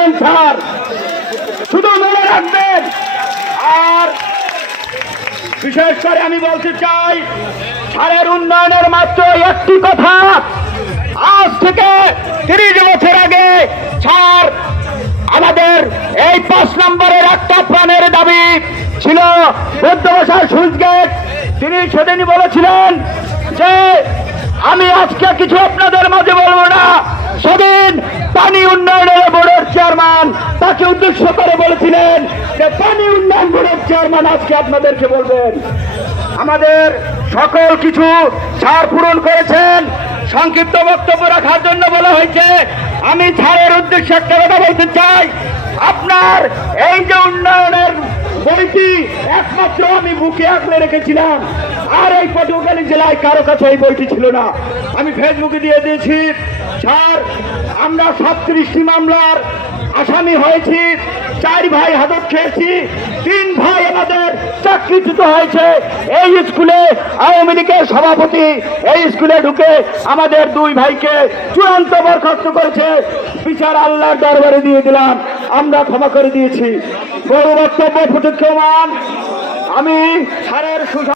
যাবেন স্যার, শুধু মনে রাখবেন। আর বিশেষ করে আমি বলতে চাই, স্যারের উন্নয়নের মাত্র একটি কথা, আজ থেকে 30 বছর আগে স্যার আমাদের এই 5 নম্বরের একটা প্রাণের দাবি ছিল বৌদ্ধভাষার সুইচ গেট। তিনি সেদিনই বলেছিলেন যে আমি আজকে কিছু আপনাদের মাঝে বলবো না, সেদিন পানি উন্নয়নের বোর্ডের চেয়ারম্যান তাকে উদ্দেশ্য করে বলেছিলেন যে পানি উন্নয়ন বোর্ডের চেয়ারম্যান আজকে আপনাদেরকে বলবেন। আমাদের সকল কিছু স্যার পূরণ করেছেন। সংক্ষিপ্ত বক্তব্য রাখার জন্য বলা হয়েছে। আমি স্যারের উদ্দেশ্যে একটা কথা বলতে চাই, আপনার এই যে উন্নয়নের বইটি একমাত্র আমি বুকে আঁকড়ে রেখেছিলাম, আর এই পটুয়াখালী জেলায় কারো কাছে এই বইটি ছিল না। আমি ফেসবুকে দিয়ে দিয়েছি। স্যার, আমরা 37টি মামলার আসামি হয়েছি, 4 ভাই হাজত খেয়েছি, 3 ভাই আমাদের চাকরিচ্যুত হয়েছে। এই স্কুলে আওয়ামী লীগের সভাপতি এই স্কুলে ঢুকে আমাদের 2 ভাইকে চূড়ান্ত বরখাস্ত করেছে। বিচার আল্লাহর দরবারে দিয়ে দিলাম, আমরা ক্ষমা করে দিয়েছি। বড় বক্তব্য প্রতীক্ষমান। আমি স্যারের